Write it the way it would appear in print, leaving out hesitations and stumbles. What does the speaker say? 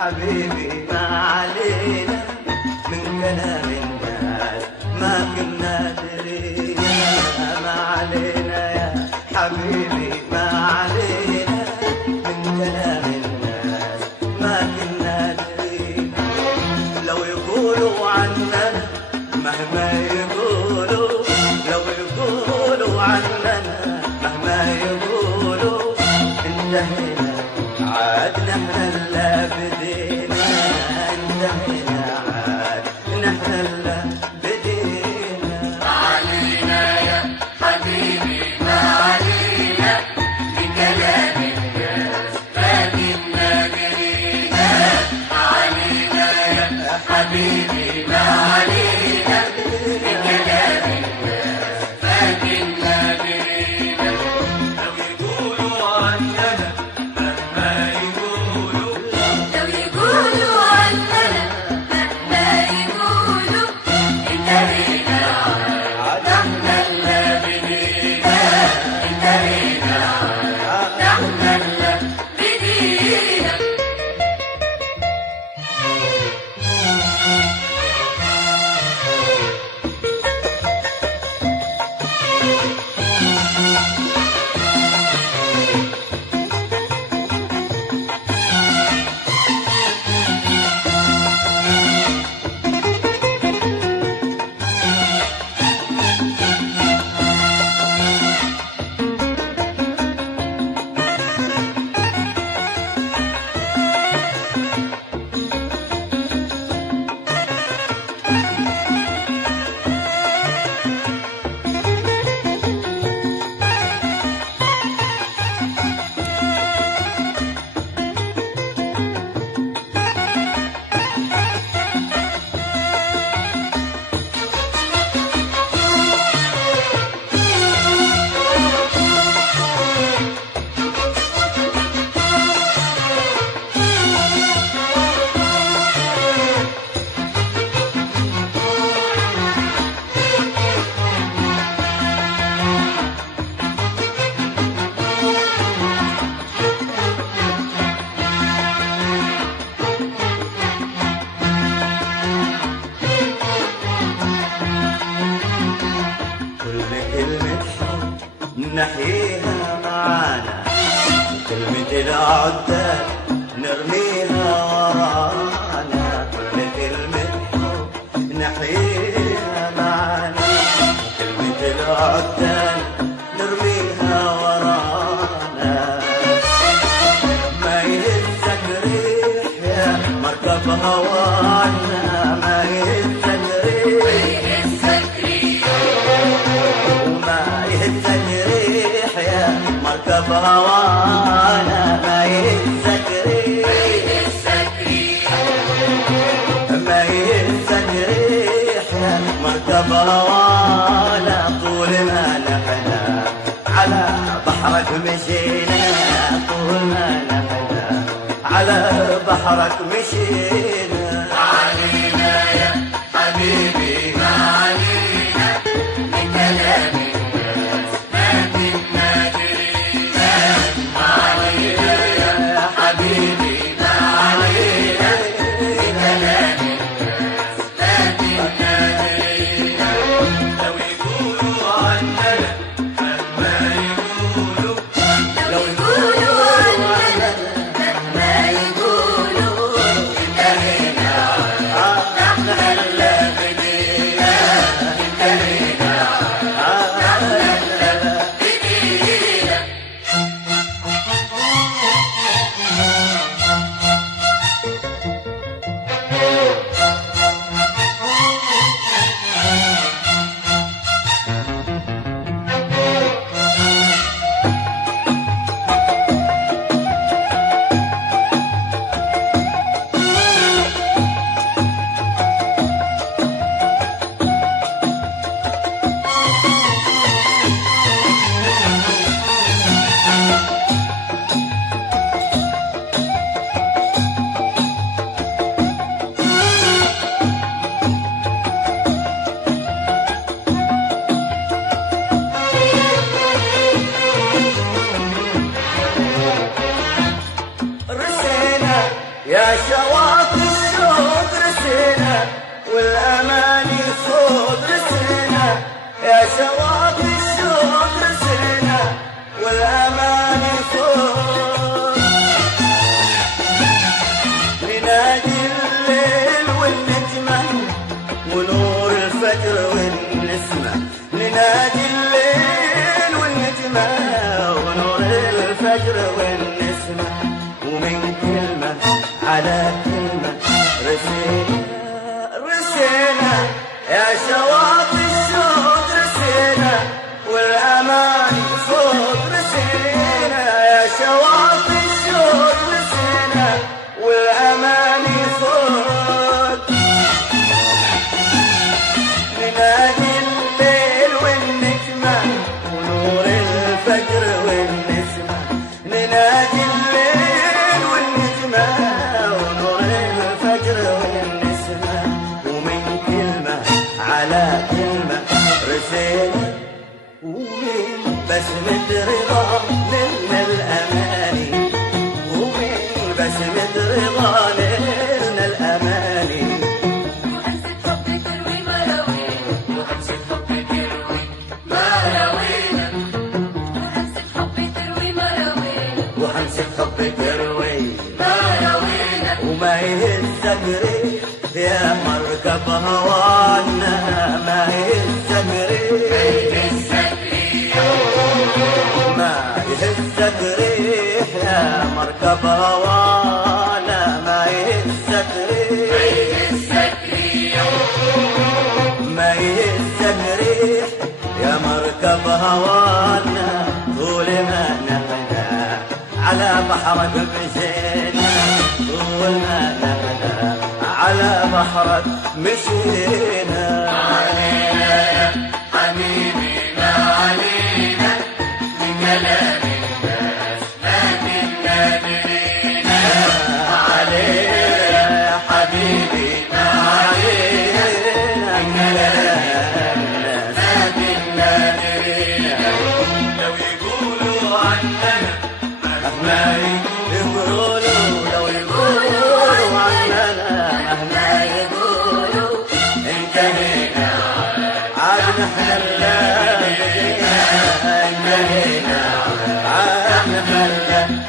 حبيبي ما علينا من كلام الناس ما كنا درينا. ما علينا يا حبيبي ما علينا من كلام الناس ما كنا درينا. لو يقولوا عننا مهما يقولوا، لو يقولوا عننا مهما يقولوا، انتهينا عاد نحن اللي بدينا. انتهينا عاد نحن اللي بدينا. ما علينا يا حبيبي ما علينا من كلام الناس ما كنا درينا. ما علينا يا حبيبي ما علينا من كلام الناس ما كنا درينا. لو يقولوا عننا مهما يقولوا، لو يقولوا عننا مهما يقولوا، انتهينا عاد نحن اللي بدينا. انتهينا عاد نحن اللي بدينا. كل كلمة حب نحييها معانا، وكلمة العدة نرميها ورانا. كل كلمة حب نحييها معانا، وكلمة العدة نرميها ورانا. ما يهزك ريح يا مركب هوانا، ما يهزك ريح وما يهزك ريح يا مركب هوانا. ما يهزك ريح، ما يهزك ريح يا مركب هوانا. طول ما نحنا على بحرك مشينا، طول ما نحنا على بحرك مشينا. ما علينا يا حبيبي ما علينا الفجر والنسمة ننادي الليل والنجمة ونور الفجر والنسمة ومن كلمة على كلمة رسينا يا شواطئ الشوق رسينا والأمان صوت رسينا يا شواطئ الشوق رسينا والأمان صوت ننادي الليل والنجمة ونور الفجر والنسمة ننادي الليل والنجمة ونور الفجر والنسمة ومن كلمة على كلمة رسينا ومن بسمة رضا نلنا الأماني ومن بسمة رضا نلنا الأماني وهمسة حب تروي مراوينا وهمسة حب تروي مراوينا وهمسة حب تروي مراوينا وهمسة حب تروي مراوينا وما يهزك ريح يا مركب هوانا ما يهزك ريح ما يهزك ريح يا مركب هوانا ما يهزك ريح ما يهزك ريح يا مركب هوانا طول ما نحنا على بحرك مشينا طول ما نحنا على بحرك مشينا علينا يا حبيبي ما علينا من كلام الناس لكن نادرينا علينا يا حبيبي ما علينا من كلام الناس لكن نادرينا لو يقولوا عننا مهما يقولوا لو يقولوا عننا مهما يقولوا انتهينا عاد نحن اللي انتهينا عاد نحن